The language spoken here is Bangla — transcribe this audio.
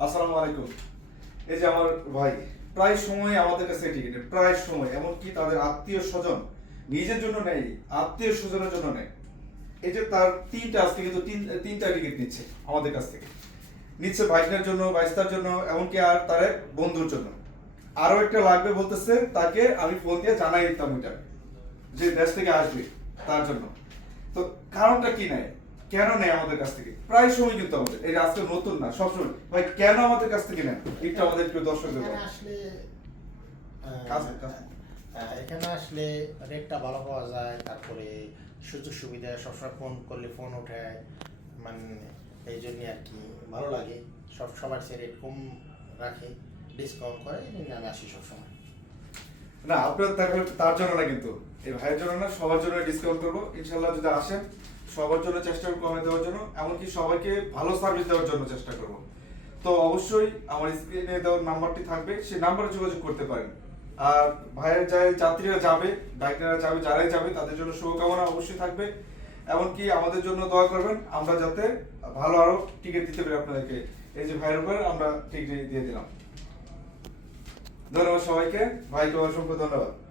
আসসালামু আলাইকুম। এই যে আমার ভাই প্রায় সময় আমাদের কাছে টিকিট নেয়, প্রায় সময়, এমনকি তাদের আত্মীয় স্বজন নিজের জন্য নেই, আত্মীয় স্বজনের জন্য নেয়। এই যে তার তিনটা, আজকে কিন্তু তিনটা টিকিট নিচ্ছে আমাদের কাছ থেকে, নিচ্ছে ভাইসনের জন্য, বাইস্তার জন্য, এমনকি আর তার এক বন্ধুর জন্য। আরো একটা লাগবে বলতেছে, তাকে আমি ফোন দিয়ে জানাই দিতাম ওইটা, যে দেশ থেকে আসবে তার জন্য। তো কারণটা কি নেয়, কেন নেয় আমাদের কাছ থেকে? প্রায় সময় কিন্তু আমাদের, এই আজকে নতুন না, সবসময় ভাই কেন আমাদের কাছ থেকে নেন, একটু আমাদের একটু দর্শকদের এখানে বলেন। আসলে কাজ- কাজ- এখানে আসলে রেটটা ভালো পাওয়া যায়, তারপরে সুযোগ সুবিধা, সবসময় ফোন করলে ফোন ওঠে, মানে এই জন্যই আর কি ভালো লাগে। সবার সে রেট কম রাখে, ডিসকাউন্ট করে, এই জন্য আমি আসি সবসময়। না আপনার তার জন্য না, কিন্তু এই ভাইয়ের জন্য না, সবার জন্য ডিসকাউন্ট করবো ইনশাল্লাহ। যদি আসেন সবার জন্য চেষ্টা করবো কমে দেওয়ার জন্য, এমনকি সবাইকে ভালো সার্ভিস দেওয়ার জন্য চেষ্টা করব। তো অবশ্যই আমার স্ক্রিনে দেওয়ার নাম্বারটি থাকবে, সেই নাম্বারে যোগাযোগ করতে পারেন। আর ভাইয়ের যাত্রীরা যাবে, বাইকাররা যাবে, যারাই যাবে তাদের জন্য শুভকামনা অবশ্যই থাকবে। এমনকি আমাদের জন্য দোয়া করবেন, আমরা যাতে ভালো আরো টিকিট দিতে পারি আপনাদেরকে। এই যে ভাইয়ের উপর আমরা টিকিট দিয়ে দিলাম। ধন্যবাদ সবাইকে, ভাইকে অসংখ্য ধন্যবাদ।